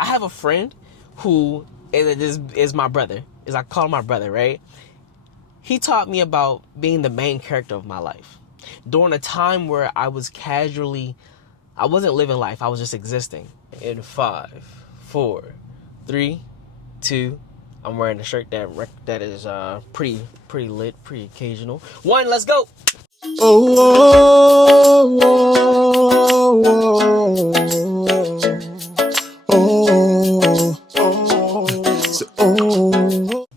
I have a friend who is my brother. I call him my brother, right? He taught me about being the main character of my life. During a time where I wasn't living life, I was just existing. In 5, 4, 3, 2, I'm wearing a shirt that is pretty lit, pretty occasional. 1, let's go.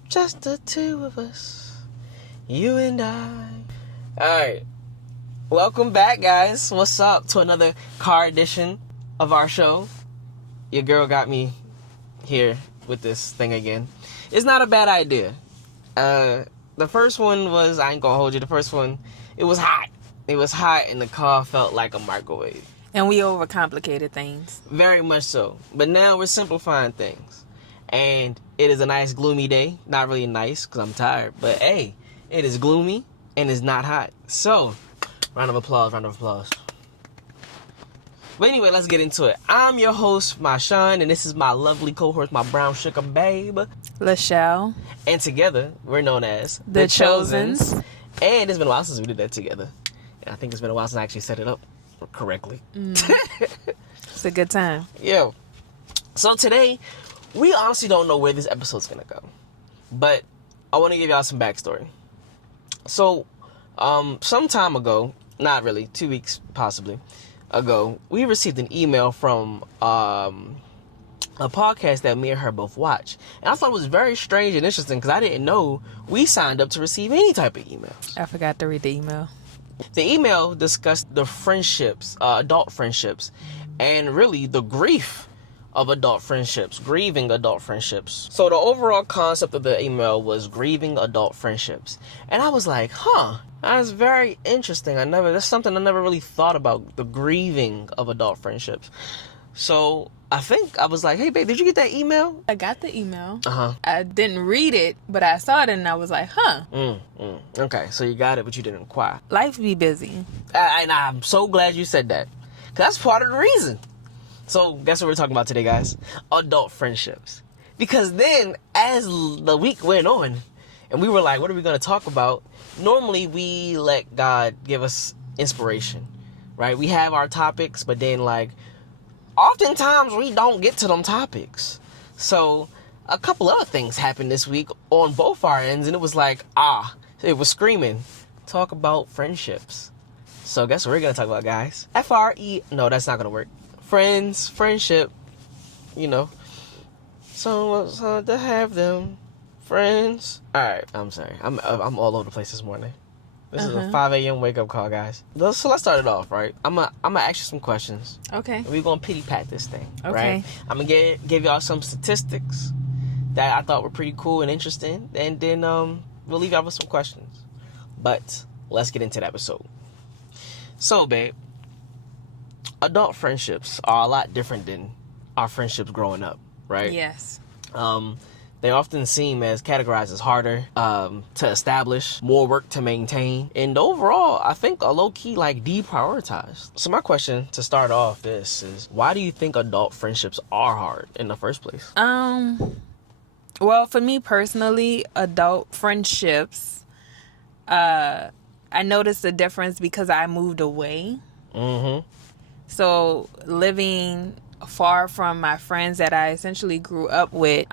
Just the two of us, you and I. Alright, welcome back, guys. What's up to another car edition of our show. Your girl got me here with this thing again. It's not a bad idea. The first one was, I ain't gonna hold you, the first one, it was hot. It was hot and the car felt like a microwave. And we overcomplicated things. Very much so. But now we're simplifying things. And it is a nice gloomy day. Not really nice because I'm tired. But hey, it is gloomy and it's not hot. So, round of applause. But anyway, let's get into it. I'm your host, Marshawn, and this is my lovely co-host, my brown sugar babe, Lachelle. And together, we're known as The Chosens. And it's been a while since we did that together. And I think it's been a while since I actually set it up correctly. It's a good time. Yeah. So today, we honestly don't know where this episode's gonna go. But I want to give y'all some backstory. So, some time ago, not really, 2 weeks possibly ago, we received an email from a podcast that me and her both watch. And I thought it was very strange and interesting because I didn't know we signed up to receive any type of emails. I forgot to read the email. The email discussed the friendships, adult friendships, and really the grief of adult friendships, grieving adult friendships. So the overall concept of the email was grieving adult friendships. And I was like, that's very interesting. That's something I never really thought about, the grieving of adult friendships. So I think I was like, hey babe, did you get that email? I got the email. Uh-huh. I didn't read it, but I saw it and I was like, Okay, so you got it, but you didn't inquire. Life be busy. And I'm so glad you said that. Because that's part of the reason. So, guess what we're talking about today, guys? Adult friendships. Because then, as the week went on, and we were like, what are we going to talk about? Normally, we let God give us inspiration, right? We have our topics, but then, oftentimes, we don't get to them topics. So, a couple other things happened this week on both our ends, and it was like, it was screaming, talk about friendships. So, guess what we're going to talk about, guys? No, that's not going to work. Friendship, so to have them, friends. All right, I'm sorry, I'm all over the place this morning. This is a 5 a.m. wake up call, guys. So let's start it off, right? I'm gonna ask you some questions. Okay. We're gonna pity pat this thing, okay. Right? I'm gonna give y'all some statistics that I thought were pretty cool and interesting, and then we'll leave y'all with some questions. But let's get into the episode. So, babe, adult friendships are a lot different than our friendships growing up, right? Yes. They often seem as categorized as harder to establish, more work to maintain, and overall, I think a low-key deprioritized. So my question to start off this is, why do you think adult friendships are hard in the first place? Well, for me personally, adult friendships, I noticed the difference because I moved away. Mm-hmm. So living far from my friends that I essentially grew up with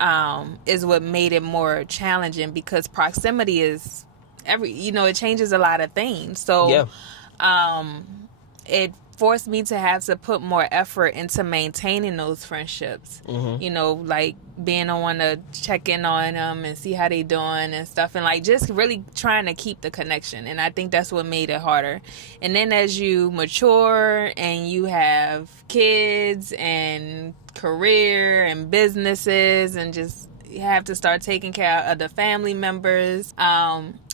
is what made it more challenging because proximity is it changes a lot of things. So it forced me to have to put more effort into maintaining those friendships. Mm-hmm. Like being the one to check in on them and see how they doing and stuff, and just really trying to keep the connection. And I think that's what made it harder. And then as you mature and you have kids and career and businesses and just you have to start taking care of the family members,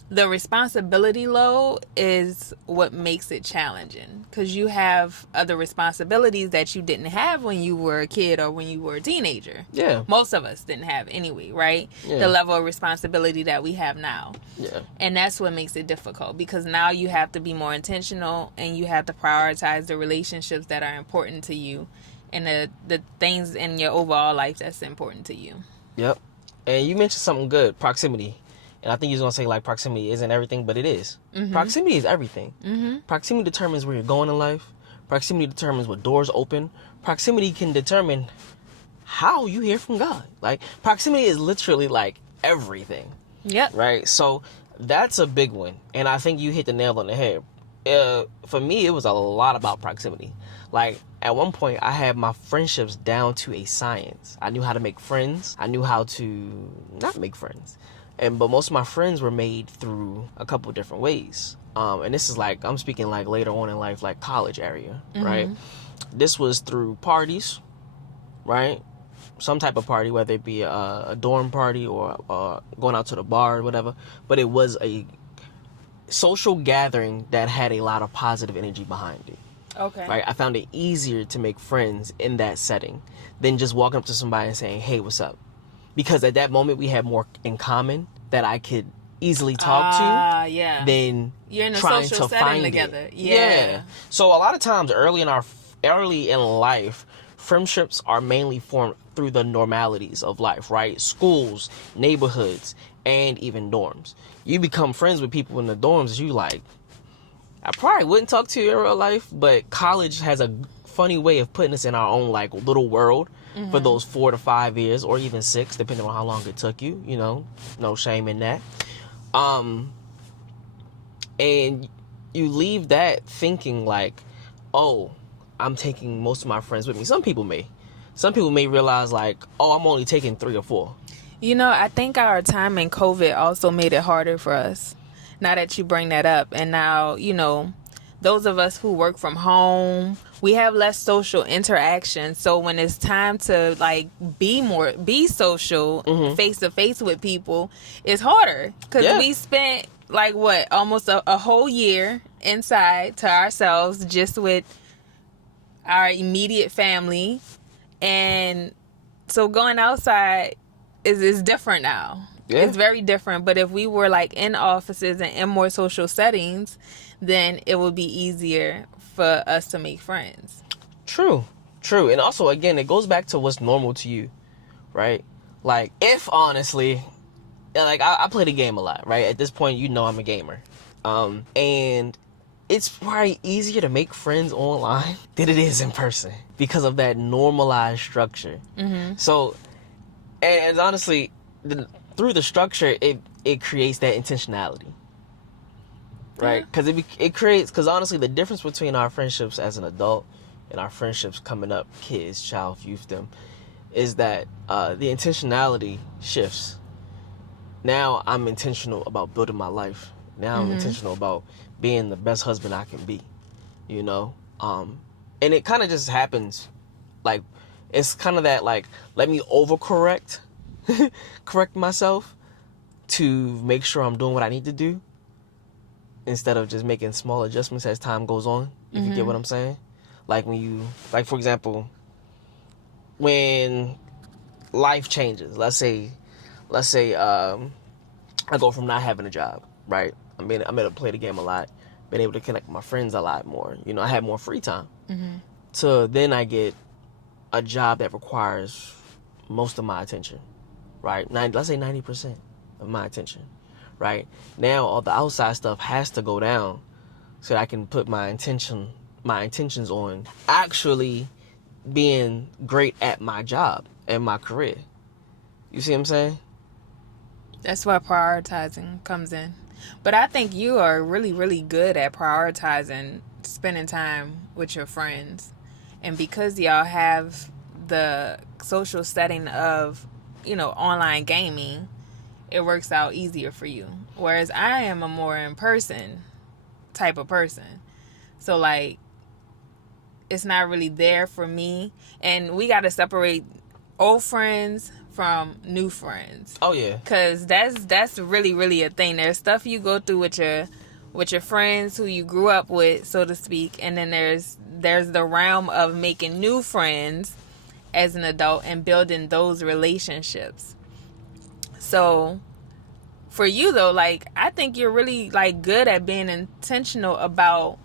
the responsibility load is what makes it challenging because you have other responsibilities that you didn't have when you were a kid or when you were a teenager. Yeah. Most of us didn't have anyway, right? Yeah. The level of responsibility that we have now. Yeah. And that's what makes it difficult because now you have to be more intentional and you have to prioritize the relationships that are important to you and the things in your overall life that's important to you. Yep. And you mentioned something good, proximity. And I think you're going to say, like, proximity isn't everything, but it is. Mm-hmm. Proximity is everything. Mm-hmm. Proximity determines where you're going in life. Proximity determines what doors open. Proximity can determine how you hear from God. Like, proximity is literally, like, everything. Yep. Right? So, that's a big one. And I think you hit the nail on the head. For me, it was a lot about proximity. Like, at one point, I had my friendships down to a science. I knew how to make friends. I knew how to not make friends. But most of my friends were made through a couple different ways. And this is like, I'm speaking like later on in life, like college area, right? This was through parties, right? Some type of party, whether it be a dorm party or going out to the bar or whatever. But it was a social gathering that had a lot of positive energy behind it. Okay. Right? I found it easier to make friends in that setting than just walking up to somebody and saying, hey, what's up? Because at that moment, we had more in common that I could easily talk to yeah. than You're in a trying social to setting find together. it. Yeah. So a lot of times early in life, friendships are mainly formed through the normalities of life, right? Schools, neighborhoods, and even dorms. You become friends with people in the dorms you like. I probably wouldn't talk to you in real life, but college has a funny way of putting us in our own like little world for those 4 to 5 years, or even 6, depending on how long it took you. You know, no shame in that. And you leave that thinking like, oh, I'm taking most of my friends with me. Some people may realize like, oh, I'm only taking 3 or 4. You know, I think our time in COVID also made it harder for us. Now that you bring that up, and now, you know, those of us who work from home, we have less social interaction. So when it's time to like be social face to face with people, it's harder because we spent like almost a whole year inside to ourselves, just with our immediate family, and so going outside is different now. Yeah. It's very different. But if we were like in offices and in more social settings, then it would be easier for us to make friends. True. And also, again, it goes back to what's normal to you, right? Like, if honestly, like I play the game a lot, right? At this point, you know I'm a gamer. And it's probably easier to make friends online than it is in person because of that normalized structure. So, and honestly, through the structure, it creates that intentionality, right? Because it creates, because honestly, the difference between our friendships as an adult and our friendships coming up, kids, child, youth, them, is that the intentionality shifts. Now I'm intentional about building my life. Now I'm intentional about being the best husband I can be, you know? And it kind of just happens, like, it's kind of that, like, let me overcorrect, correct myself to make sure I'm doing what I need to do instead of just making small adjustments as time goes on, if you get what I'm saying. Like for example, when life changes, let's say I go from not having a job, right? I'm able to play the game a lot, been able to connect with my friends a lot more. You know, I have more free time. So then I get a job that requires most of my attention, right? Let's say 90% of my attention, right? Now all the outside stuff has to go down so that I can put my intentions on actually being great at my job and my career. You see what I'm saying? That's why prioritizing comes in. But I think you are really, really good at prioritizing spending time with your friends. And because y'all have the social setting of, you know, online gaming, it works out easier for you. Whereas I am a more in-person type of person. So, like, it's not really there for me. And we got to separate old friends from new friends. Oh yeah. Cause that's really, really a thing. There's stuff you go through with your friends who you grew up with, so to speak, and then there's the realm of making new friends as an adult and building those relationships. So for you though, like, I think you're really like good at being intentional about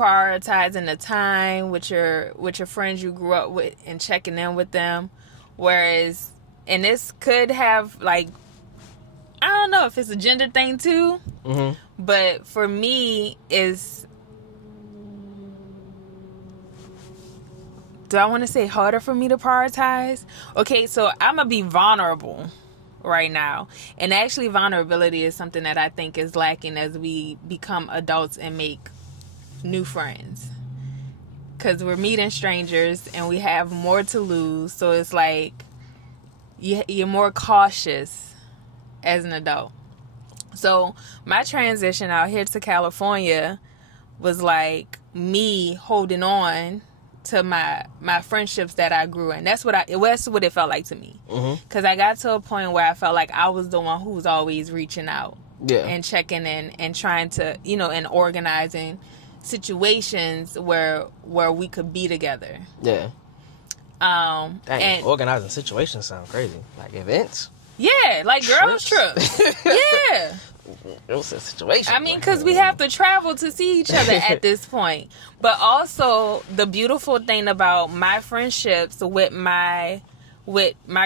prioritizing the time with your friends you grew up with and checking in with them. Whereas, and this could have, like, I don't know if it's a gender thing too, but for me is, do I want to say harder for me to prioritize? Okay, so I'm going to be vulnerable right now. And actually, vulnerability is something that I think is lacking as we become adults and make new friends. Because we're meeting strangers and we have more to lose. So it's like you're more cautious as an adult. So my transition out here to California was like me holding on to my friendships that I grew in. That's what it felt like to me. Because I got to a point where I felt like I was the one who was always reaching out and checking in and trying to, and organizing situations where we could be together. Yeah. And organizing situations sound crazy. Like events. Yeah, like girls trips. Yeah. It was a situation. I mean, because we have to travel to see each other at this point. But also, the beautiful thing about my friendships with my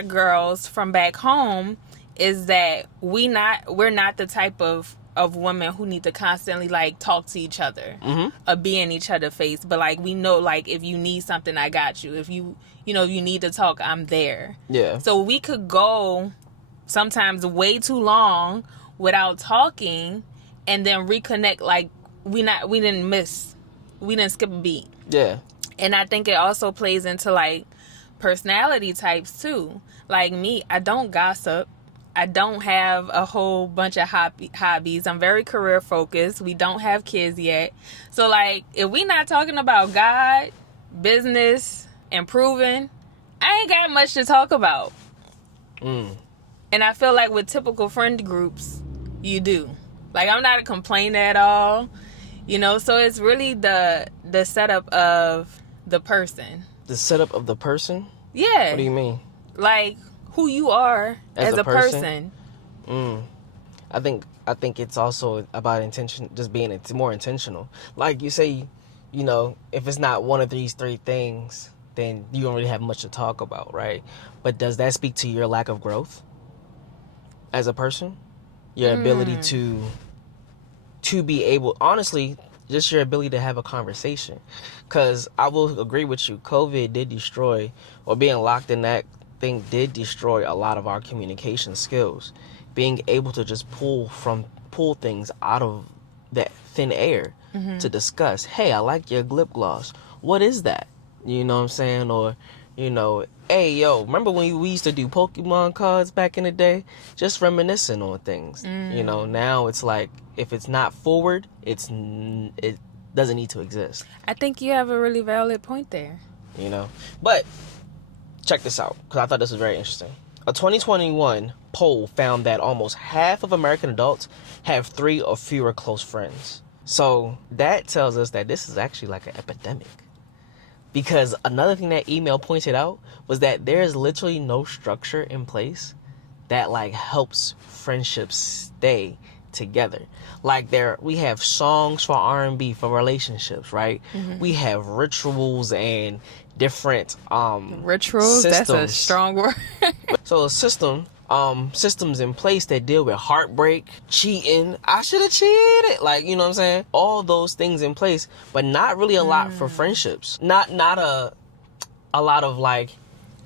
girls from back home is that we're not the type of women who need to constantly like talk to each other or be in each other's face. But like we know, like if you need something, I got you. If you need to talk, I'm there. Yeah. So we could go sometimes way too long without talking and then reconnect like we didn't skip a beat. Yeah. And I think it also plays into like personality types too. Like me, I don't gossip. I don't have a whole bunch of hobbies. I'm very career focused. We don't have kids yet. So like if we not talking about God, business, improving, I ain't got much to talk about. And I feel like with typical friend groups, you do. Like, I'm not a complainer at all. So it's really the setup of the person. The setup of the person? Yeah. What do you mean? Like, who you are as a person. I think it's also about intention, just being more intentional. Like you say, if it's not one of these three things, then you don't really have much to talk about, right? But does that speak to your lack of growth as a person? Your ability to be able, honestly, just your ability to have a conversation. Because I will agree with you, COVID did destroy, or being locked in that thing did destroy a lot of our communication skills. Being able to just pull things out of that thin air to discuss. Hey, I like your lip gloss. What is that? You know what I'm saying? Or, hey, yo, remember when we used to do Pokemon cards back in the day? Just reminiscing on things. Now it's like, if it's not forward, it doesn't need to exist. I think you have a really valid point there. But check this out, because I thought this was very interesting. A 2021 poll found that almost half of American adults have 3 or fewer close friends. So that tells us that this is actually like an epidemic. Because another thing that email pointed out was that there is literally no structure in place that like helps friendships stay together. Like we have songs for R&B for relationships, right? We have rituals and different rituals. Systems. That's a strong word. So a systems in place that deal with heartbreak, cheating. I should have cheated. Like, you know what I'm saying? All those things in place, but not really a lot for friendships. Not a lot of like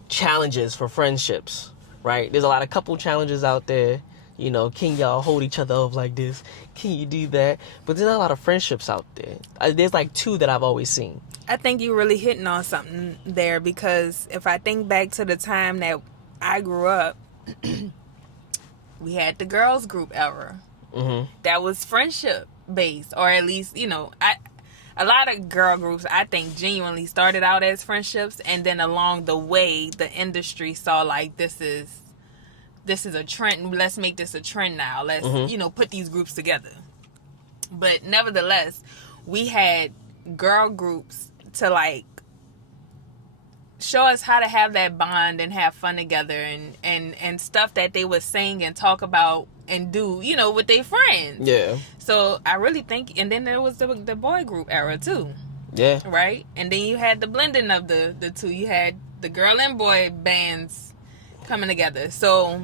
challenges for friendships, right? There's a lot of couple challenges out there. Can y'all hold each other up like this? Can you do that? But there's not a lot of friendships out there. There's like 2 that I've always seen. I think you're really hitting on something there, because if I think back to the time that I grew up, we had the girls group era. That was friendship based, or at least, a lot of girl groups I think genuinely started out as friendships, and then along the way the industry saw like this is a trend, let's make this a trend now, let's put these groups together. But nevertheless, we had girl groups to like show us how to have that bond and have fun together and stuff that they would sing and talk about and do, you know, with their friends. Yeah. So I really think, and then there was the boy group era too. Yeah. Right? And then you had the blending of the two. You had the girl and boy bands coming together. So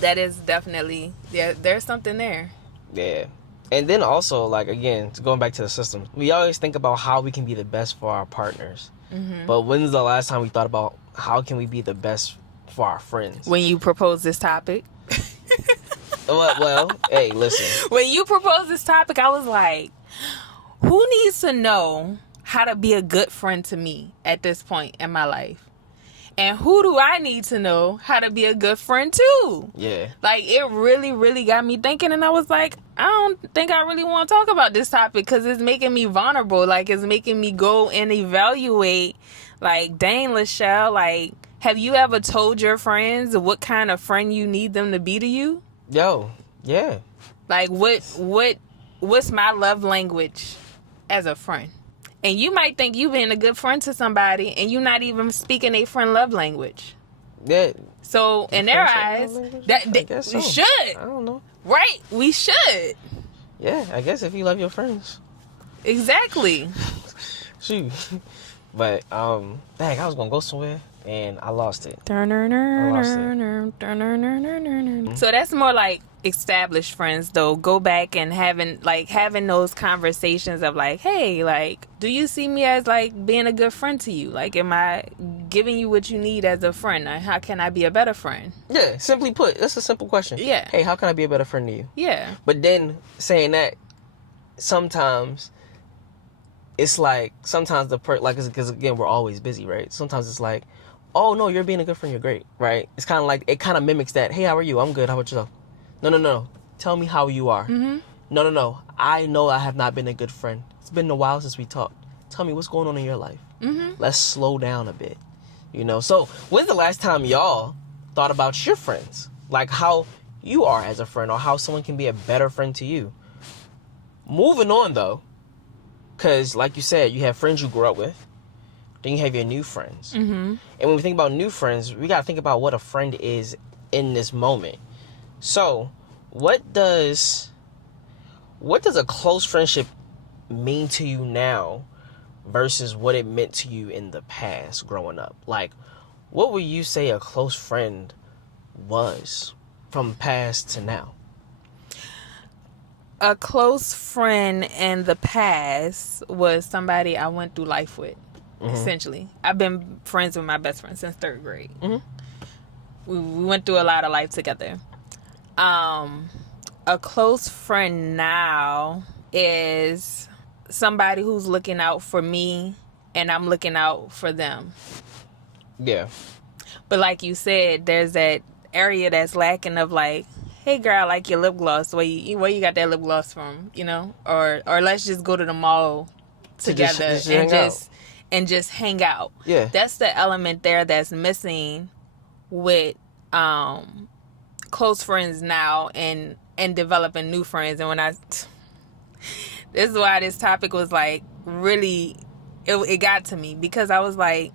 that is definitely, there's something there. Yeah. And then also, like, again, going back to the system, we always think about how we can be the best for our partners. Mm-hmm. But when's the last time we thought about how can we be the best for our friends? When you proposed this topic. Well, hey, listen. When you proposed this topic, I was like, who needs to know how to be a good friend to me at this point in my life? And who do I need to know how to be a good friend to? Yeah. Like, it really, really got me thinking. And I was like, I don't think I really want to talk about this topic because it's making me vulnerable. Like, it's making me go and evaluate, like, dang, Lachelle, like, have you ever told your friends what kind of friend you need them to be to you? Yo, yeah. Like, what's my love language as a friend? And you might think you being a good friend to somebody and you're not even speaking a friend love language. Yeah. So in their eyes, we should. I don't know. Right? We should. Yeah, I guess if you love your friends. Exactly. Shoot. But dang, I was gonna go somewhere and I lost it. So that's more like established friends though. Go back and having those conversations of like, hey, like, do you see me as like being a good friend to you? Like, am I giving you what you need as a friend? Or how can I be a better friend? Yeah, simply put, that's a simple question. Yeah. Hey, how can I be a better friend to you? Yeah. But then saying that, sometimes it's like, sometimes because again, we're always busy, right? Sometimes it's like, oh no, you're being a good friend, you're great, right? It's kind of like, it kind of mimics that. Hey, how are you? I'm good. How about yourself? No. Tell me how you are. Mm-hmm. No. I know I have not been a good friend. It's been a while since we talked. Tell me what's going on in your life. Mm-hmm. Let's slow down a bit. You know? So, when's the last time y'all thought about your friends? Like how you are as a friend or how someone can be a better friend to you? Moving on, though. Because, like you said, you have friends you grew up with. Then you have your new friends. Mm-hmm. And when we think about new friends, we got to think about what a friend is in this moment. So, what does a close friendship mean to you now versus what it meant to you in the past growing up? Like, what would you say a close friend was from past to now? A close friend in the past was somebody I went through life with, essentially. I've been friends with my best friend since 3rd grade. We went through a lot of life together. A close friend now is somebody who's looking out for me and I'm looking out for them. Yeah. But like you said, there's that area that's lacking of like, hey girl, I like your lip gloss. Where you got that lip gloss from? You know, or let's just go to the mall together and just hang out. Yeah, that's the element there that's missing with close friends now and developing new friends. And when this is why this topic was like really, it got to me because I was like,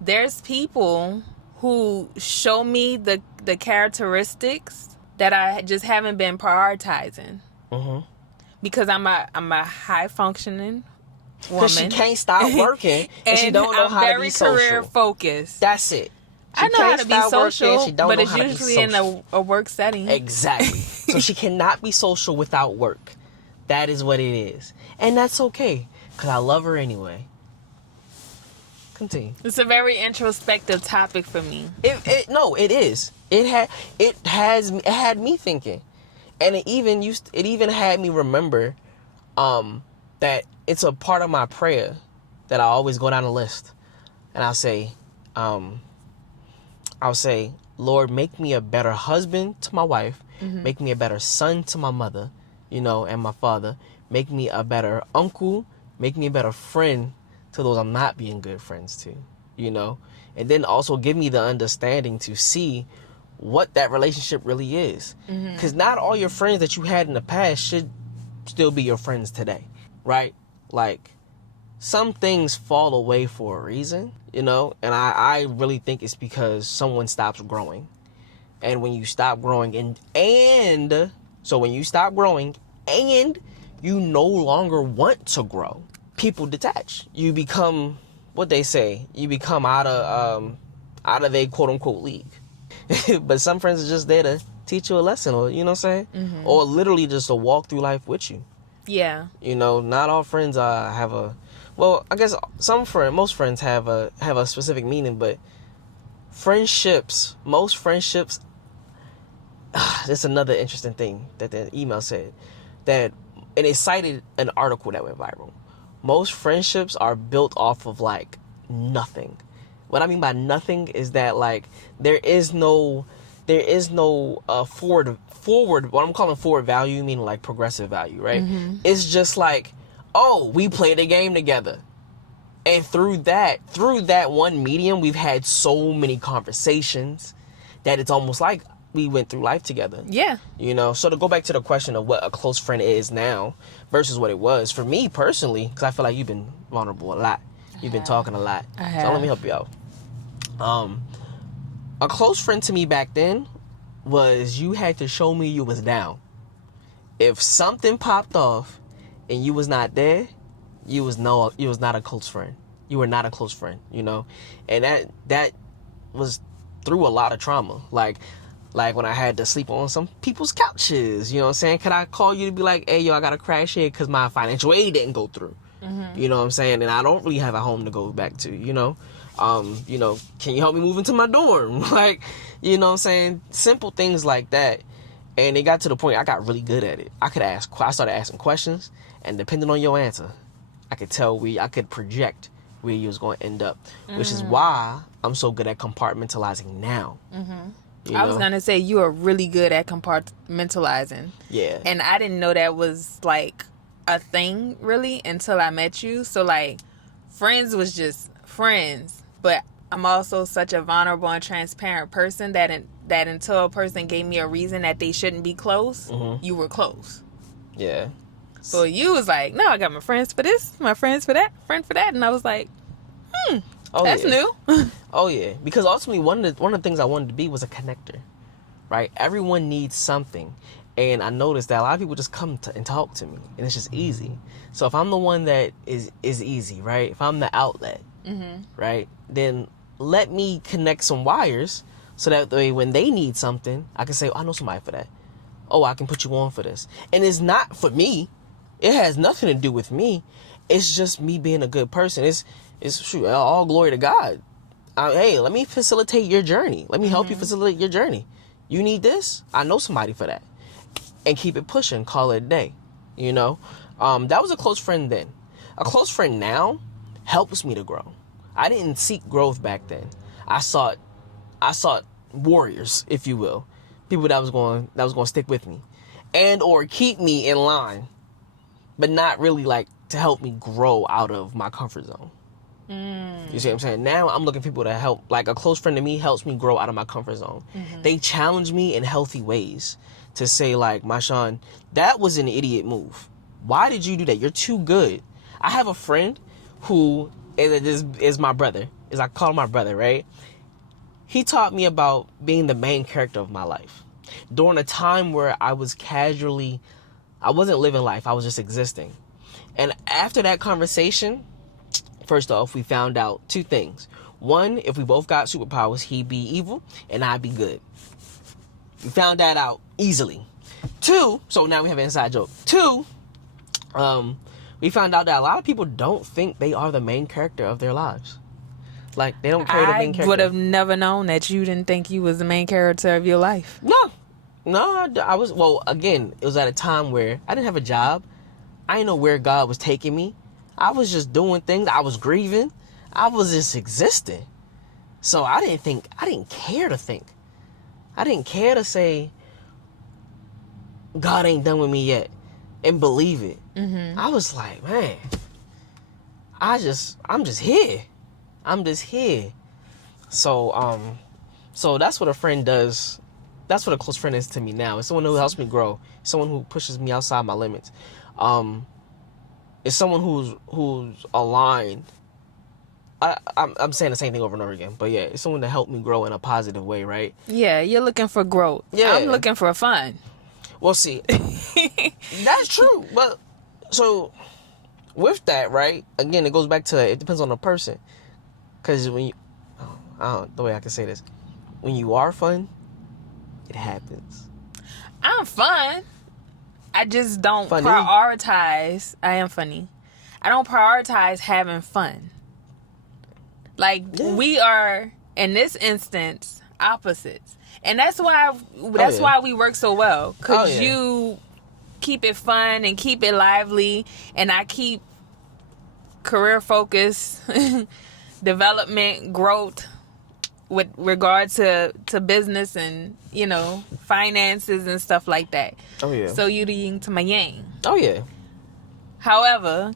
there's people who show me the characteristics that I just haven't been prioritizing. Because I'm a high functioning woman. Because she can't stop working and she don't know how to be social. I'm very career focused. That's it. I know how to be social, but it's usually in a work setting. Exactly. So she cannot be social without work. That is what it is. And that's okay, because I love her anyway. Continue. It's a very introspective topic for me. It is. It had me thinking. And it even had me remember that it's a part of my prayer that I always go down the list. And I'll say, Lord, make me a better husband to my wife. Make me a better son to my mother, and my father. Make me a better uncle. Make me a better friend to those I'm not being good friends to, And then also give me the understanding to see what that relationship really is. Because not all your friends that you had in the past should still be your friends today, right? Like, some things fall away for a reason, you know, and I really think it's because someone stops growing. And when you stop growing and so when you stop growing and you no longer want to grow, people detach. You become what they say, you become out of their quote unquote league. But some friends are just there to teach you a lesson, or you know what I'm saying? Mm-hmm. Or literally just to walk through life with you. Yeah. You know, not all friends have a, well, I guess most friends have a specific meaning, but most friendships, that's another interesting thing that the email said, that, and it cited an article that went viral. Most friendships are built off of like nothing. What I mean by nothing is that like there is no forward, what I'm calling forward value, meaning like progressive value, right? Mm-hmm. It's just like, oh, we played a game together. And through that one medium, we've had so many conversations that it's almost like we went through life together. Yeah. You know, so to go back to the question of what a close friend is now versus what it was, for me personally, because I feel like you've been vulnerable a lot. You've been talking a lot. So let me help you out. A close friend to me back then was you had to show me you was down. If something popped off and you was not there, you was not a close friend. You were not a close friend, you know? And that was through a lot of trauma. Like when I had to sleep on some people's couches, you know what I'm saying? Could I call you to be like, hey, yo, I got to crash here because my financial aid didn't go through. Mm-hmm. You know what I'm saying? And I don't really have a home to go back to, you know? You know, can you help me move into my dorm? Like, you know what I'm saying? Simple things like that. And it got to the point I got really good at it. I started asking questions, and depending on your answer, I could project where you was going to end up, which is why I'm so good at compartmentalizing now. Mm-hmm. I was going to say you are really good at compartmentalizing. Yeah. And I didn't know that was like a thing really until I met you. So like friends was just friends, but I'm also such a vulnerable and transparent person that until a person gave me a reason that they shouldn't be close, you were close. Yeah. So you was like, no, I got my friends for this, my friends for that, friend for that, and I was like, that's new. Oh yeah, because ultimately one of the things I wanted to be was a connector, right? Everyone needs something, and I noticed that a lot of people just come and talk to me, and it's just easy. So if I'm the one that is easy, right? If I'm the outlet, right, then let me connect some wires so that way when they need something, I can say, oh, I know somebody for that. Oh, I can put you on for this, and it's not for me. It has nothing to do with me. It's just me being a good person. It's shoot, all glory to God. Hey, let me facilitate your journey. Let me help you facilitate your journey. You need this? I know somebody for that. And keep it pushing. Call it a day. You know? That was a close friend then. A close friend now helps me to grow. I didn't seek growth back then. I sought warriors, if you will. People that was going to stick with me. And or keep me in line. But not really like to help me grow out of my comfort zone. You see what I'm saying? Now I'm looking for people to help. Like a close friend to me helps me grow out of my comfort zone. They challenge me in healthy ways to say like, Marshawn, that was an idiot move. Why did you do that? You're too good. I have a friend who is my brother. I call him my brother, right? He taught me about being the main character of my life. During a time where I wasn't living life. I was just existing. And after that conversation, first off, we found out two things. One, if we both got superpowers, he'd be evil and I'd be good. We found that out easily. Two, so now we have an inside joke. Two, we found out that a lot of people don't think they are the main character of their lives. Like, they don't carry the main character. I would have never known that you didn't think you was the main character of your life. No, I was, well, again, it was at a time where I didn't have a job. I didn't know where God was taking me. I was just doing things. I was grieving. I was just existing. So I didn't care to think. I didn't care to say, God ain't done with me yet, and believe it. I was like, man, I'm just here. I'm just here. So that's what a friend does. That's what a close friend is to me now. It's someone who helps me grow. Someone who pushes me outside my limits. is someone who's aligned. I'm saying the same thing over and over again, but yeah, it's someone to help me grow in a positive way, right? Yeah, you're looking for growth. Yeah. I'm looking for fun. Well, see, that's true. But so with that, right? Again, it goes back to it depends on the person. Because when you, I don't the way I can say this, when you are fun, it happens. I'm fun. I just don't Funny. prioritize. I am funny. I don't prioritize having fun. Like, we are, in this instance, opposites. And that's why we work so well. Because you keep it fun and keep it lively. And I keep career focus, development, growth with regard to business and, you know, finances and stuff like that. Oh, yeah. So you the yin to my yang. Oh, yeah. However,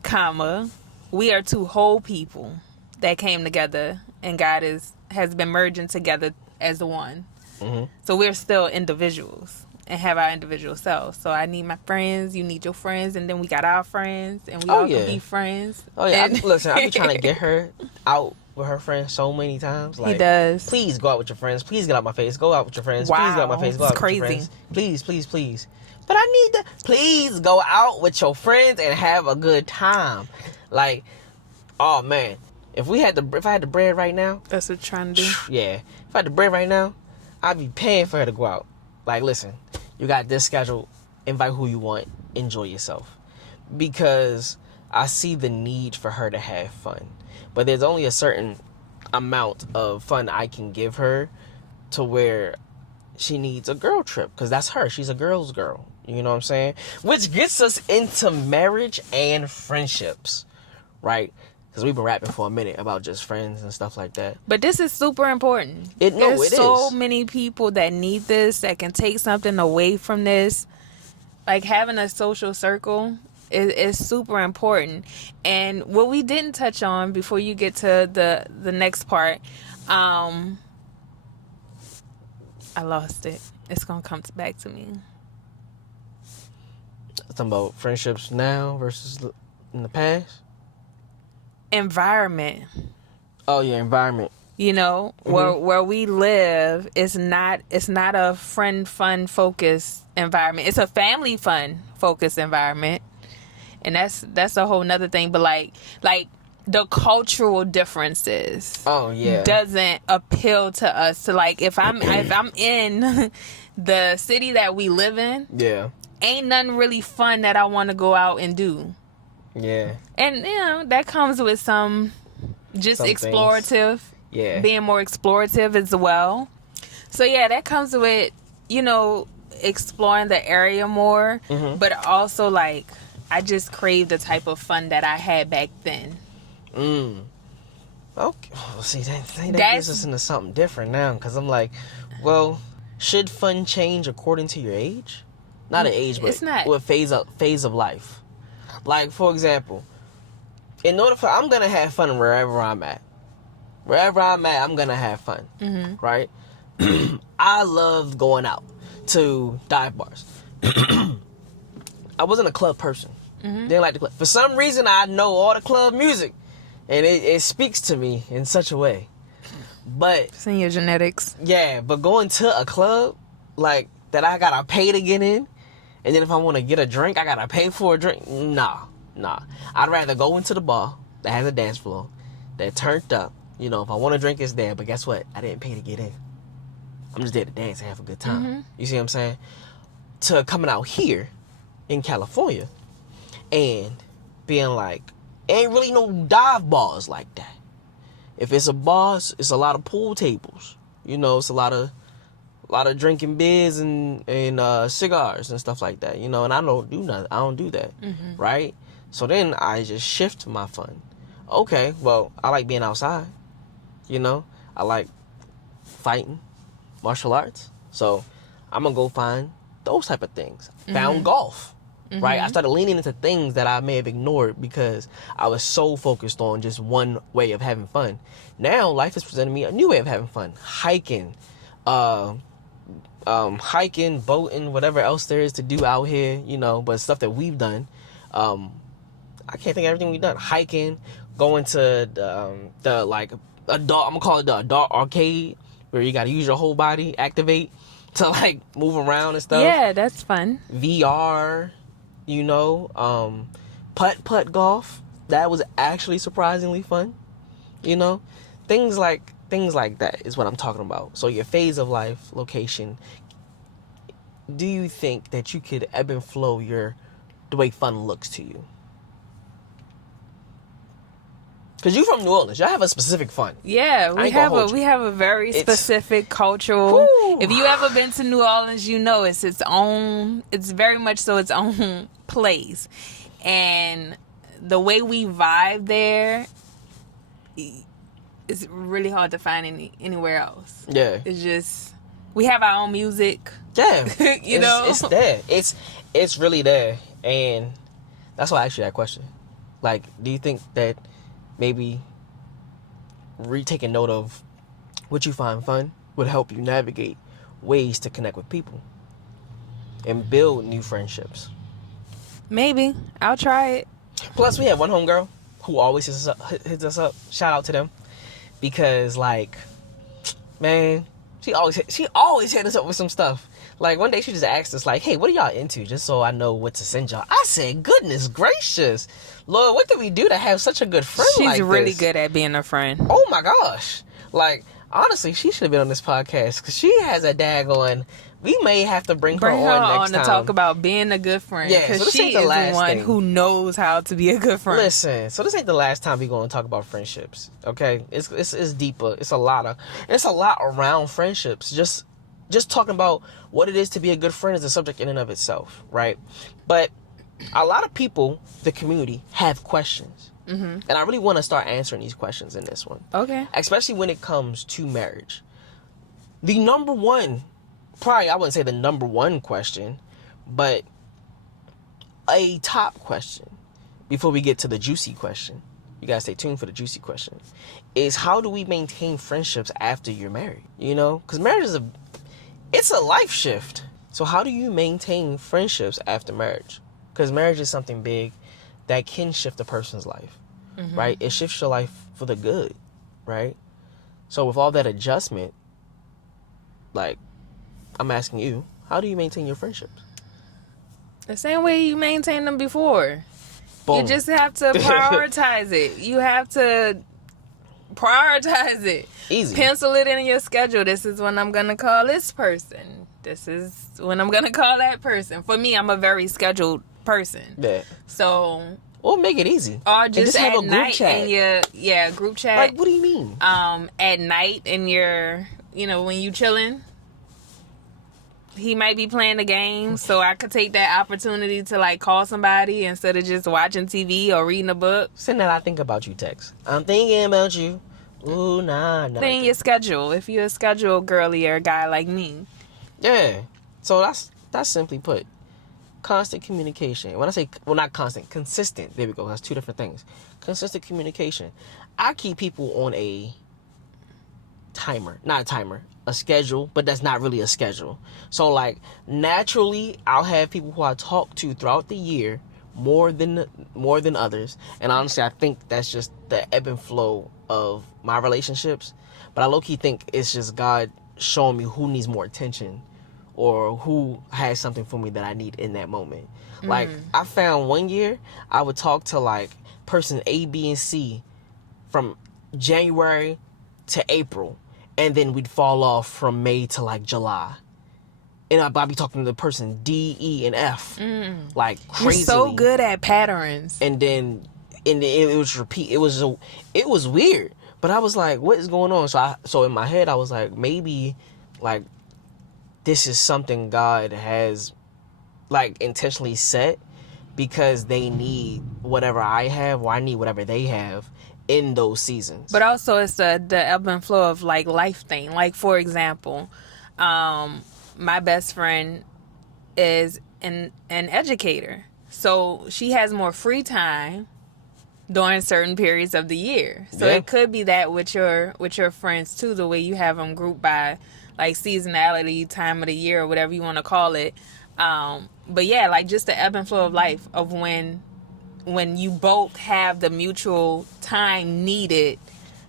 we are two whole people that came together, and God has been merging together as one. Mm-hmm. So we're still individuals and have our individual selves. So I need my friends, you need your friends, and then we got our friends, and we all can be friends. Oh yeah, listen, I be trying to get her out with her friends so many times. Like, he does. Please go out with your friends. Please get out my face. Go out with your friends. Wow, please get out my face. Go out with your friends. Please, please, please. But I need to please go out with your friends and have a good time. Like, oh man. If I had the bread right now, that's what you're trying to do. Yeah, if I had the bread right now, I'd be paying for her to go out. Like, listen, you got this schedule. Invite who you want. Enjoy yourself, because I see the need for her to have fun, but there's only a certain amount of fun I can give her to where she needs a girl trip, because that's her. She's a girl's girl. You know what I'm saying? Which gets us into marriage and friendships, right? Because we've been rapping for a minute about just friends and stuff like that. But this is super important. There's so many people that need this, that can take something away from this. Like, having a social circle is super important. And what we didn't touch on before you get to the next part, I lost it. It's going to come back to me. Talking about friendships now versus in the past. Environment. Oh yeah, environment. You know, where we live is not a friend fun focused environment. It's a family fun focused environment, and that's a whole nother thing. But like the cultural differences. Oh yeah, doesn't appeal to us. So like if I'm in the city that we live in, yeah, ain't nothing really fun that I want to go out and do. Yeah. And, you know, that comes with some explorative. Things. Yeah. Being more explorative as well. So, yeah, that comes with, you know, exploring the area more. Mm-hmm. But also, like, I just crave the type of fun that I had back then. Okay. Well, see, that gets us into something different now. Because I'm like, well, should fun change according to your age? Not an age, but it's not. What phase of life? Like, for example, in order for I'm gonna have fun wherever I'm at. Wherever I'm at, I'm gonna have fun. Mm-hmm. Right? I love going out to dive bars. I wasn't a club person. Mm-hmm. Didn't like the club. For some reason, I know all the club music, and it speaks to me in such a way. But it's in your genetics. Yeah, but going to a club like that, I gotta pay to get in. And then if I want to get a drink, I got to pay for a drink. Nah. I'd rather go into the bar that has a dance floor, that turned up. You know, if I want a drink, it's there. But guess what? I didn't pay to get in. I'm just there to dance and have a good time. Mm-hmm. You see what I'm saying? To coming out here in California and being like, ain't really no dive bars like that. If it's a bar, it's a lot of pool tables. You know, it's a lot of drinking beers and cigars and stuff like that, you know, and I don't do nothing. I don't do that, mm-hmm. Right? So then I just shift my fun. Okay, well, I like being outside, you know. I like fighting, martial arts. So I'm going to go find those type of things. Mm-hmm. Found golf, mm-hmm. Right? I started leaning into things that I may have ignored because I was so focused on just one way of having fun. Now life is presenting me a new way of having fun. Hiking, boating, whatever else there is to do out here, you know, but stuff that we've done. I can't think of everything we've done. Hiking, going to the like adult, I'm gonna call it the adult arcade, where you gotta use your whole body, activate to like move around and stuff. Yeah, that's fun. VR, putt golf. That was actually surprisingly fun. Things like that is what I'm talking about. So your phase of life, location. Do you think that you could ebb and flow the way fun looks to you? Because you from New Orleans, y'all have a specific fun. Yeah, we have a very specific cultural. Whew. If you ever been to New Orleans, you know it's its own. It's very much so its own place, and the way we vibe there is really hard to find anywhere else. Yeah, it's just we have our own music. Yeah, it's there. It's really there, and that's why I asked you that question. Like, do you think that maybe taking note of what you find fun would help you navigate ways to connect with people and build new friendships? Maybe. I'll try it. Plus, we have one homegirl who always hits us up. Shout out to them. Because, like, man, she always hit us up with some stuff. Like, one day she just asked us, like, hey, what are y'all into? Just so I know what to send y'all. I said, goodness gracious. Lord, what did we do to have such a good friend like this? She's really good at being a friend. Oh, my gosh. Like, honestly, she should have been on this podcast. Because she has a daggone... We may have to bring her on next time. To talk about being a good friend. Yeah, because so she is the one who knows how to be a good friend. Listen, so this ain't the last time we're going to talk about friendships, okay? It's deeper. It's a lot around friendships. Just talking about what it is to be a good friend is a subject in and of itself, right? But a lot of people, the community, have questions. Mm-hmm. And I really want to start answering these questions in this one. Okay. Especially when it comes to marriage. The number one... Probably, I wouldn't say the number one question, but a top question before we get to the juicy question. You gotta stay tuned for the juicy question. Is how do we maintain friendships after you're married? Because marriage is it's a life shift. So how do you maintain friendships after marriage? Because marriage is something big that can shift a person's life, right? It shifts your life for the good, right? So with all that adjustment, like, I'm asking you, how do you maintain your friendships? The same way you maintained them before. Boom. You just have to prioritize it. You have to prioritize it. Easy. Pencil it in your schedule. This is when I'm going to call this person. This is when I'm going to call that person. For me, I'm a very scheduled person. Yeah. So... Or make it easy. Or just have at a group night chat. In group chat. Like, what do you mean? At night in your, when you chilling. He might be playing a game, so I could take that opportunity to, like, call somebody instead of just watching TV or reading a book. Send that I think about you text. I'm thinking about you. Ooh, nah. Playing your schedule. If you're a schedule girly or a guy like me. Yeah. So that's simply put. Constant communication. When I say, well, not constant, consistent. There we go. That's two different things. Consistent communication. I keep people on a timer. Not a timer. A schedule, but that's not really a schedule. So, like, naturally, I'll have people who I talk to throughout the year more than others. And honestly, I think that's just the ebb and flow of my relationships. But I low-key think it's just God showing me who needs more attention or who has something for me that I need in that moment. Like, I found one year I would talk to, like, person A, B, and C from January to April. And then we'd fall off from May to, like, July. And I'd be talking to the person D, E, and F. Like, crazily. You're so good at patterns. And then it was repeat. It was weird. But I was like, what is going on? So in my head, I was like, maybe, like, this is something God has, like, intentionally set because they need whatever I have or I need whatever they have in those seasons. But also it's the ebb and flow of, like, life thing. Like, for example, my best friend is an educator. So she has more free time during certain periods of the year. So it could be that with your friends too, the way you have them grouped by, like, seasonality, time of the year, or whatever you want to call it. But yeah, like, just the ebb and flow of life of when when you both have the mutual time needed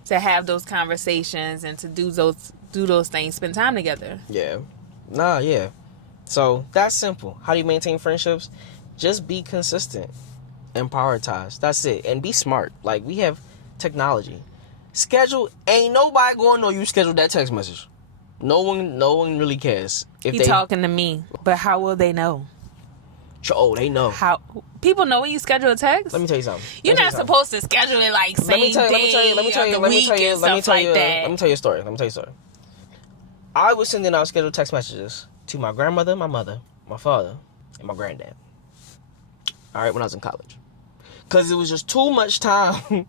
to have those conversations and to do those things, spend time together. Yeah. Yeah. So that's simple. How do you maintain friendships? Just be consistent and prioritize. That's it. And be smart. Like, we have technology. Schedule. Ain't nobody gonna know you scheduled that text message. No one really cares. If You talking to me, but how will they know? Oh, they know. How people know when you schedule a text? Let me tell you something. You're not supposed to schedule it like same day of the week and stuff like that. Let me tell you a story. I was sending out scheduled text messages to my grandmother, my mother, my father, and my granddad. All right, when I was in college. Because it was just too much time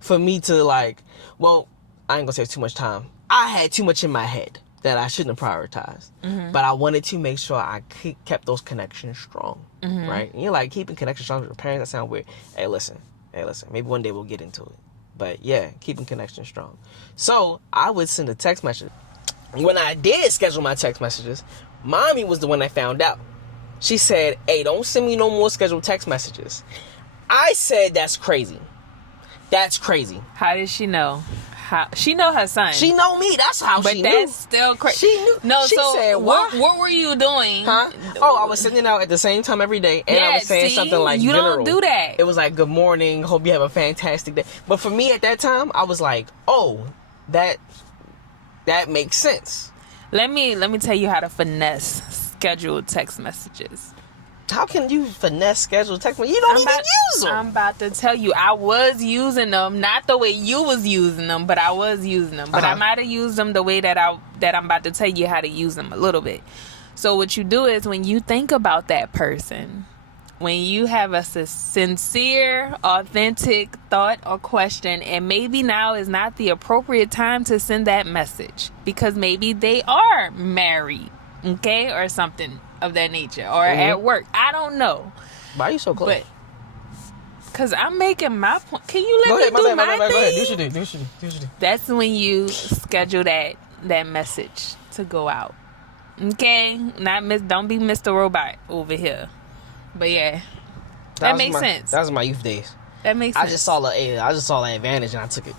for me to, like, well, I ain't gonna say too much time. I had too much in my head that I shouldn't have prioritized. Mm-hmm. But I wanted to make sure I kept those connections strong, mm-hmm. right? And you're like, keeping connections strong with your parents, that sound weird. Hey, listen. Maybe one day we'll get into it. But yeah, keeping connections strong. So I would send a text message. When I did schedule my text messages, Mommy was the one that found out. She said, hey, don't send me no more scheduled text messages. I said, that's crazy. That's crazy. How did she know? She know her son. She know me. That's how she knew. But that's still crazy. She knew. No, she so said, what were you doing? Huh? Oh, I was sending out at the same time every day. And I was saying something like, you general. don't do that. It was like, good morning. Hope you have a fantastic day. But for me at that time, I was like, oh, that makes sense. Let me tell you how to finesse scheduled text messages. How can you finesse scheduled text messages? You don't even use them. I'm about to tell you, I was using them, not the way you was using them, but I was using them. But I might have used them the way that I'm about to tell you how to use them a little bit. So what you do is, when you think about that person, when you have a sincere, authentic thought or question, and maybe now is not the appropriate time to send that message because maybe they are married, okay, or something of that nature, or at work. I don't know. Why are you so close? But because I'm making my point. Can you let me do my thing? Go ahead. Do what you do. That's when you schedule that message to go out. Okay? Don't be Mr. Robot over here. But yeah. That makes sense. That was my youth days. That makes sense. I just saw the advantage and I took it.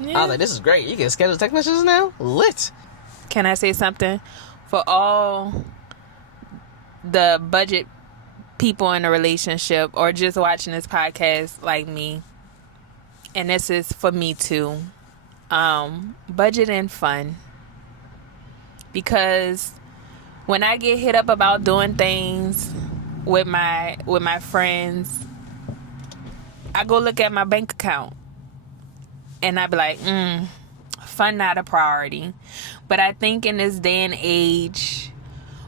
Yeah. I was like, this is great. You can schedule text messages now? Lit. Can I say something? For all the budget people in a relationship or just watching this podcast like me, and this is for me too, budget and fun. Because when I get hit up about doing things with my friends, I go look at my bank account and I be like, fun not a priority. But I think in this day and age,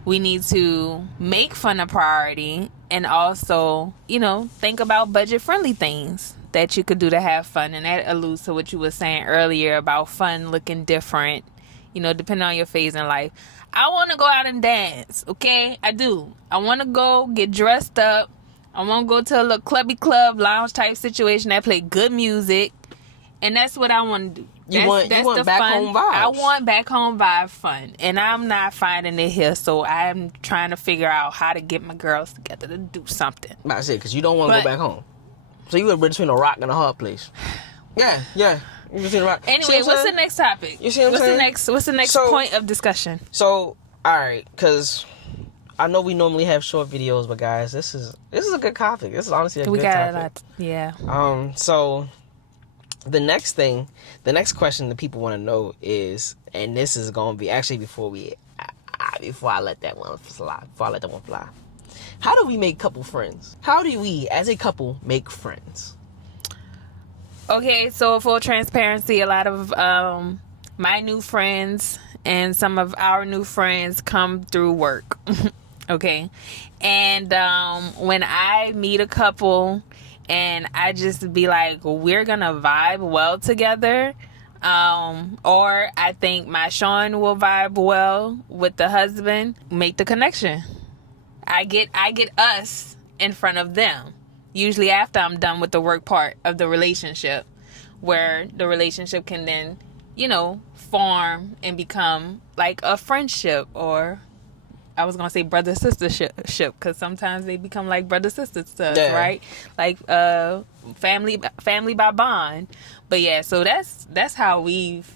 we need to make fun a priority and also, think about budget-friendly things that you could do to have fun. And that alludes to what you were saying earlier about fun looking different, depending on your phase in life. I want to go out and dance, okay? I do. I want to go get dressed up. I want to go to a little clubby club, lounge type situation that play good music. And that's what I want to do. You want back home vibes. I want back home vibe fun. And I'm not finding it here. So I'm trying to figure out how to get my girls together to do something. I said, because you don't want to go back home. So you were between a rock and a hard place. Yeah. Between a rock. Anyway, what's the next topic? You see what I'm saying? What's the next point of discussion? So, all right, because I know we normally have short videos, but guys, this is a good topic. This is honestly a good topic. A lot. Yeah. So the next question that people want to know is, and this is going to be actually before I let that one fly. How do we make couple friends? How do we, as a couple, make friends? Okay, so full transparency, a lot of my new friends and some of our new friends come through work. Okay, and when I meet a couple and I just be like, we're gonna vibe well together, or I think my Sean will vibe well with the husband, make the connection. I get us in front of them. Usually after I'm done with the work part of the relationship, where the relationship can then, form and become like a friendship or I was gonna say brother sistership, because sometimes they become like brother sisters to us, Yeah. right? Like family by bond. But yeah, so that's how we've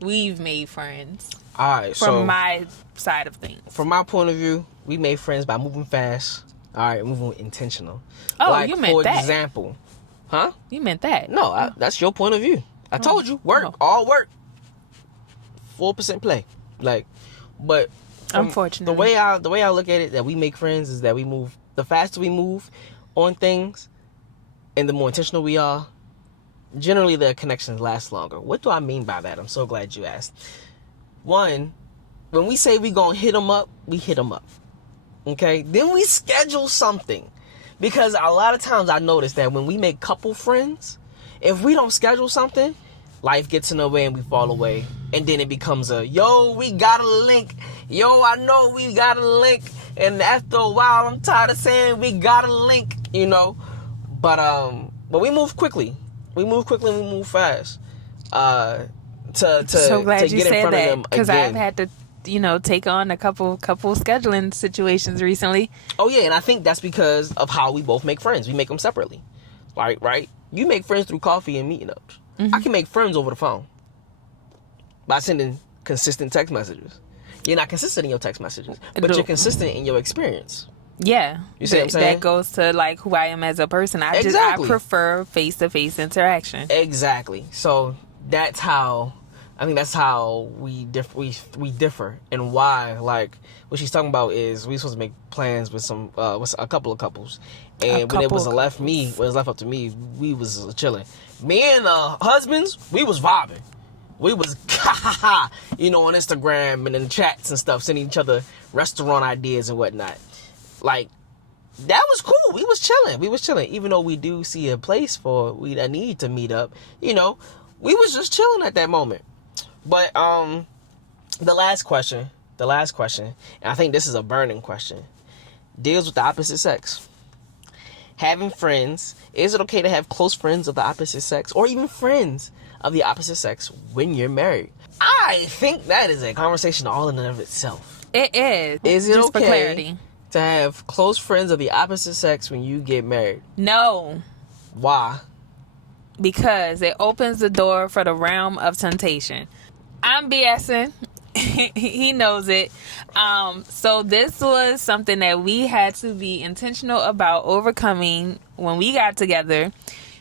made friends All right, from my side of things. from my point of view, we made friends by moving fast. All right, moving intentional. Oh, like, you meant for that. example, huh? You meant that? No, that's your point of view. I told you, work, Oh. all work, 4% play. Like, but Unfortunately, the way I look at it, that we make friends is that we move. The faster we move on things, and the more intentional we are, generally the connections last longer. What do I mean by that? I'm so glad you asked. One, when we say we gonna hit them up, we hit them up. Okay? Then we schedule something. Because a lot of times I notice that when we make couple friends, if we don't schedule something, life gets in the way and we fall away. And then it becomes yo, we got a link. Yo, I know we got a link. And after a while, I'm tired of saying we got a link, you know. But we move quickly. We move quickly and we move fast. so glad to you get in said front of that, them because I've again. had to, take on a couple scheduling situations recently. Oh yeah, and I think that's because of how we both make friends. We make them separately, right? You make friends through coffee and meeting ups. Mm-hmm. I can make friends over the phone by sending consistent text messages. You're not consistent in your text messages, but you're consistent in your experience. Yeah, You see what I'm saying? That goes to like who I am as a person. I Exactly. prefer face-to-face interaction. Exactly. So that's how I think that's how we differ, and why. Like what she's talking about is we supposed to make plans with a couple of couples, and when it was left up to me, we was chilling. Me and husbands, we was vibing. We was on Instagram and in chats and stuff, sending each other restaurant ideas and whatnot. Like, that was cool. We was chilling. Even though we do see a place a need to meet up, we was just chilling at that moment. But the last question, and I think this is a burning question, deals with the opposite sex. Having friends, is it okay to have close friends of the opposite sex, or even friends of the opposite sex when you're married? I think that is a conversation all in and of itself. It is. Is it just okay for clarity to have close friends of the opposite sex when you get married? No, Why? because it opens the door for the realm of temptation. I'm BSing. He knows it. So this was something that we had to be intentional about overcoming when we got together,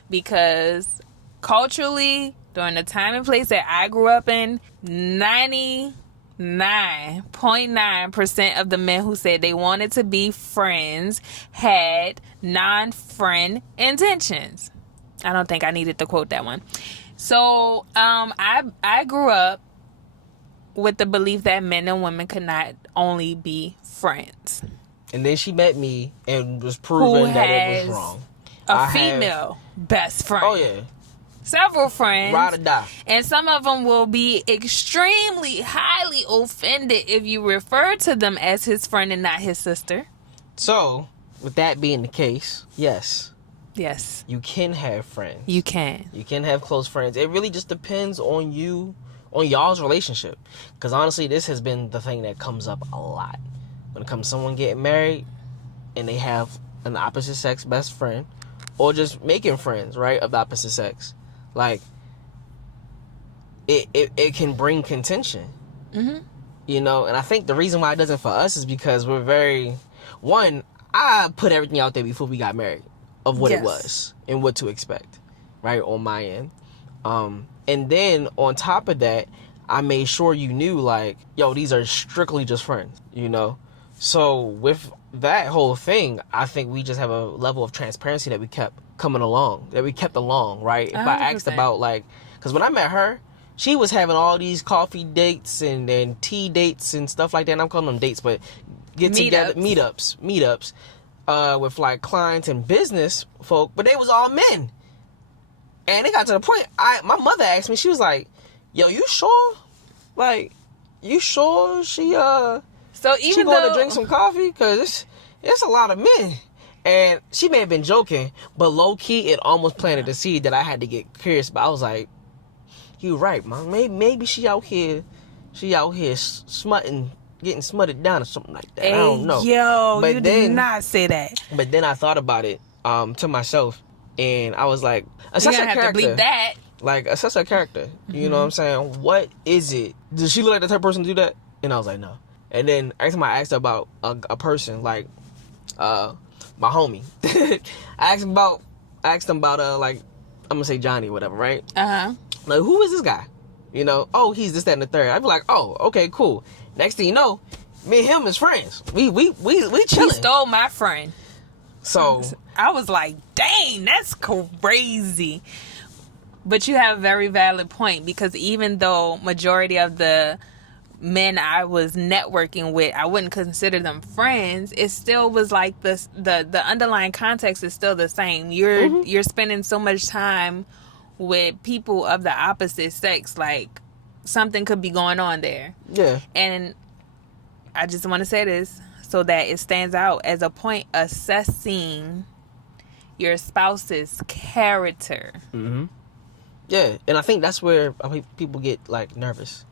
because culturally, during the time and place that I grew up in, 99.9% of the men who said they wanted to be friends had non-friend intentions. I don't think I needed to quote that one. So I grew up with the belief that men and women could not only be friends. And then she met me and was proven that it was wrong. A female best friend. Oh yeah. Several friends. Ride or die. And some of them will be extremely highly offended if you refer to them as his friend and not his sister. So, with that being the case, yes. Yes. You can have friends. You can. You can have close friends. It really just depends on you, on y'all's relationship. Because honestly, this has been the thing that comes up a lot. When it comes to someone getting married and they have an opposite sex best friend, or just making friends, right, of the opposite sex. Like, it can bring contention. Mm-hmm. And I think the reason why it doesn't for us is because we're very... One, I put everything out there before we got married of what it was and what to expect, right, on my end. And then, on top of that, I made sure you knew, like, yo, these are strictly just friends, So, with that whole thing, I think we just have a level of transparency that we kept along, right? If 100%. I asked about, like, because when I met her, she was having all these coffee dates and tea dates and stuff like that. And I'm calling them dates, but meetups with, like, clients and business folk, but they was all men. And it got to the point, my mother asked me, she was like, yo, you sure? Like, you sure she So even she going to drink some coffee? Because it's a lot of men. And she may have been joking, but low-key, it almost planted the seed that I had to get curious. But I was like, you right, Mom. Maybe she out here smutting getting smutted down or something like that. I don't know. Yo, but you then, did not say that. But then I thought about it to myself, and I was like, You're going to have to bleep that. Like, assess her character. You know what I'm saying? What is it? Does she look like the type of person to do that? And I was like, no. And then every time I asked her about a person, like my homie, I asked him about like, I'm gonna say Johnny or whatever, right? Like, who is this guy? You know, oh, he's this, that, and the third. I'd be like, oh, okay, cool. Next thing you know, me and him is friends. We chilling. He stole my friend. So I was like, dang, that's crazy. But you have a very valid point, because even though majority of the men I was networking with, I wouldn't consider them friends, it still was like the underlying context is still the same. You're spending so much time with people of the opposite sex, like something could be going on there. Yeah. And I just want to say this so that it stands out as a point: assessing your spouse's character. Yeah, and I think that's where people get like nervous,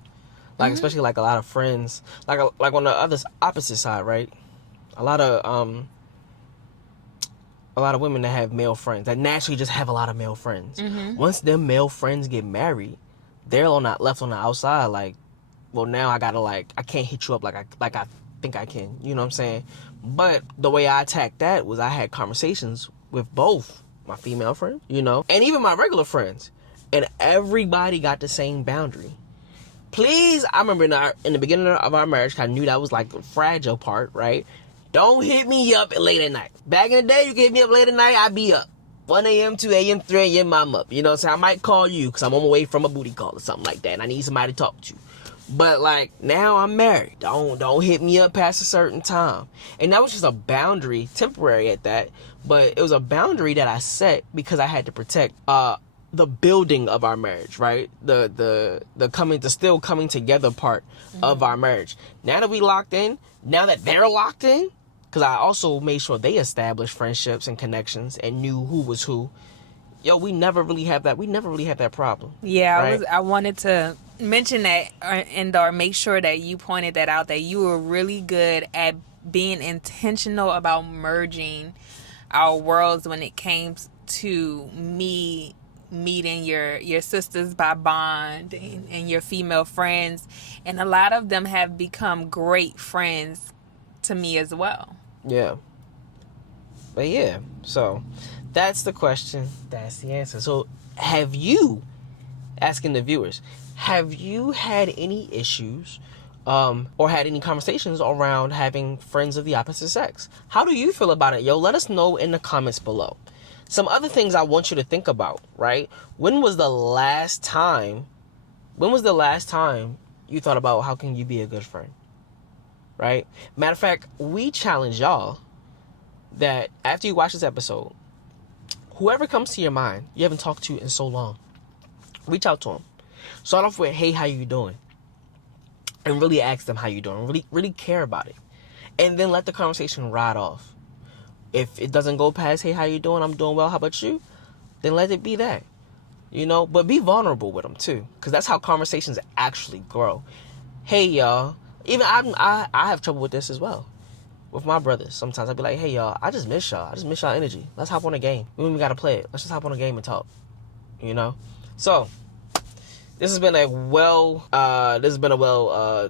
like especially like a lot of friends, like on the opposite side, right? A lot of women that have male friends that naturally just have a lot of male friends. Once them male friends get married, they're left on the outside. Like, well, now I gotta I can't hit you up like I think I can. You know what I'm saying? But the way I attacked that was I had conversations with both my female friends, you know, and even my regular friends. And everybody got the same boundary. Please, I remember in the beginning of our marriage, I knew that was like the fragile part, right? Don't hit me up late at night. Back in the day, you could hit me up late at night, I'd be up. 1 a.m., 2 a.m., 3 a.m., I'm up. You know what I'm saying? I might call you because I'm on my way from a booty call or something like that, and I need somebody to talk to. But like, now I'm married. Don't hit me up past a certain time. And that was just a boundary, temporary at that, but it was a boundary that I set because I had to protect the building of our marriage, right? The still coming together part of our marriage. Now that we locked in, now that they're locked in, because I also made sure they established friendships and connections and knew who was who. Yo, we never really have that problem. Yeah, right? I wanted to mention that or make sure that you pointed that out, that you were really good at being intentional about merging our worlds when it came to me meeting your sisters by bond and your female friends, and a lot of them have become great friends to me as well. Yeah. But yeah, so that's the question, that's the answer. So asking the viewers, have you had any issues or had any conversations around having friends of the opposite sex? How do you feel about it? Yo, let us know in the comments below. Some other things I want you to think about, right? When was the last time you thought about how can you be a good friend? Right? Matter of fact, we challenge y'all that after you watch this episode, whoever comes to your mind, you haven't talked to in so long, reach out to them. Start off with, hey, how you doing? And really ask them how you doing. Really, really care about it. And then let the conversation ride off. If it doesn't go past, hey, how you doing? I'm doing well. How about you? Then let it be that. You know, but be vulnerable with them too, because that's how conversations actually grow. Hey, y'all. Even I have trouble with this as well. With my brothers, sometimes I'll be like, hey, y'all, I just miss y'all. I just miss y'all energy. Let's hop on a game. We don't even got to play it. Let's just hop on a game and talk. You know? So, this has been a well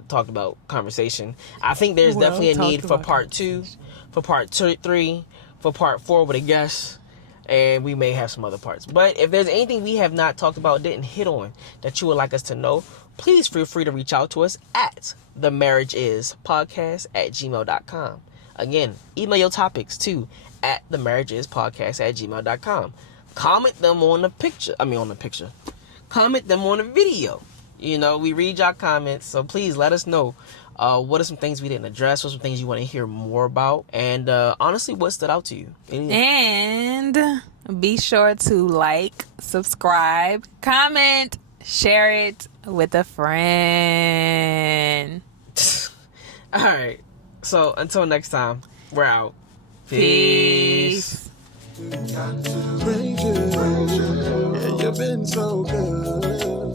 talked about conversation. I think there's definitely a need for part 2, for part 3, for part 4 with a guest. And we may have some other parts. But if there's anything we have not talked about, didn't hit on, that you would like us to know, please feel free to reach out to us at themarriageispodcast@gmail.com. Again, email your topics to at themarriageispodcast@gmail.com. Comment them on the picture. Comment them on the video. You know, we read your comments, so please let us know what are some things we didn't address, what are some things you want to hear more about, and honestly, what stood out to you. And be sure to like, subscribe, comment, share it with a friend. All right. So until next time, we're out. Peace. Yeah, you've been so good.